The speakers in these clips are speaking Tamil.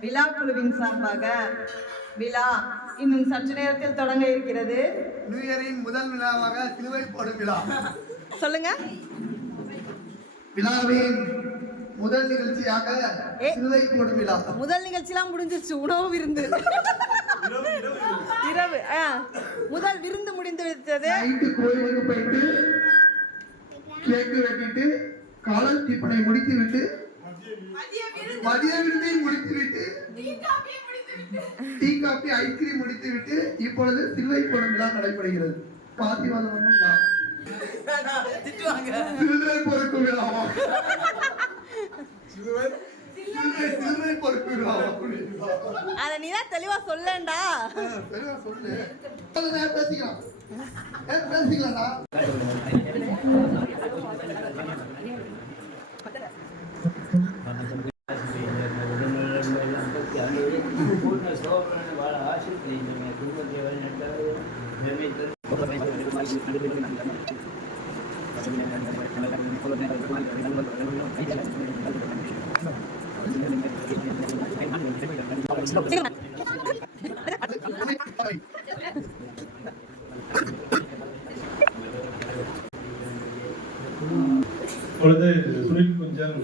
விழா குழுவின் சார்பாக விழா இன்னும் சற்று நேரத்தில் தொடங்க இருக்கிறது. நியூ இயரின் முதல் விழாவாக சிலுவை போடும் விழா. சொல்லுங்க. விழாவின் முதல் நிகழ்ச்சியாக சிலுவை போடும் விழா. முதல் நிகழ்ச்சிலாம் முடிஞ்சிருச்சு. உணவு விருந்து இரவு முதல் விருந்து முடிந்து விட்டது. கோயிலுக்கு போயிட்டு கேக்கு வெட்டிட்டு காலல் தீப்பனை முடித்து விட்டு மதிய விருந்தை முடித்து விட்டு டீ காபி ஐஸ்கிரீம் முடித்து விட்டு இப்பொழுது சிலுவை போடும் விழா நடைபெறுகிறது. பாத்திவாதம் சிலுவை பொறுப்பு விழாவா சிலுவை பொறுப்பு விழாவா அத நீதான் தெளிவா சொல்லண்டா. தெளிவா சொல்லு. பேசிக்கலாம் பேசிக்கலாம்டா. சுனில் கொஞ்சம்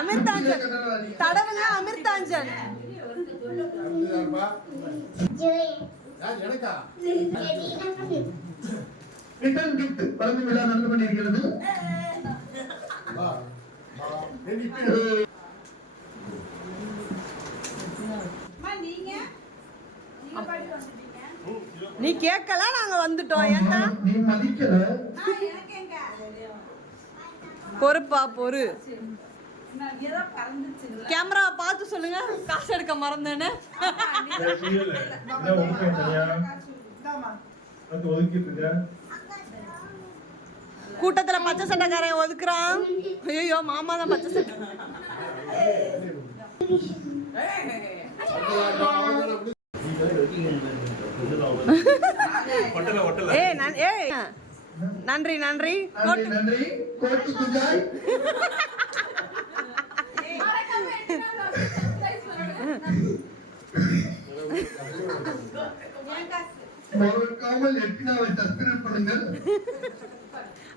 அமிர்தாஞ்சன் தடவுங்க. அமிர்தாஞ்சன் ரிட்டர்ன் கிஃப்ட் வழங்கும் விழா நடந்து கொண்டிருக்கிறது. நீ கேட்கல நாங்க வந்துட்டோம். ஏன்னா நீ மதிக்கல. பொறுப்பா பொறு. கேமரா பார்த்து சொல்லுங்க. காசு எடுக்க மறந்தேன்னு கூட்டத்துல பச்சை சட்டைக்காரன் ஒதுக்குறான். ஐயோ மாமா தான் பச்சை சட்டை. நன்றி நன்றி நன்றி. கோட்டு குஜாய்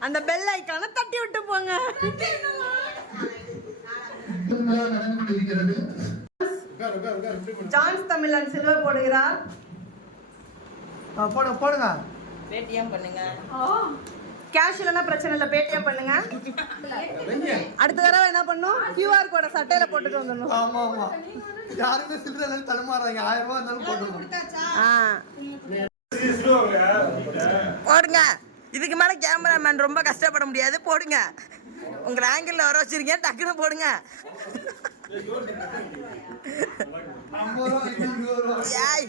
அந்த பெல் ஐகானை தட்டி விட்டு போங்க. ஜான்ஸ் தமிழன் சில்வர் போடுகிறார். போடுங்க. பேடிஎம் பண்ணுங்க. கேஷ் இல்லனா பிரச்சனை இல்ல, பேடிஎம் பண்ணுங்க. அடுத்த தடவை என்ன பண்ணும், QR கோட சட்டையில போட்டுட்டு வந்துடணும். ஆமா ஆமா. யாருமே சில்லறை தடுமாறாங்க. 1000 ரூபாய் இருந்தாலும் போடுங்க. போடுங்க. இதுக்கு மேல கேமராமேன் ரொம்ப கஷ்டப்பட முடியாது. போடுங்க. உங்க ஆங்கிள் வர வச்சிருக்கீங்க, டக்குன்னு போடுங்க. ஏய்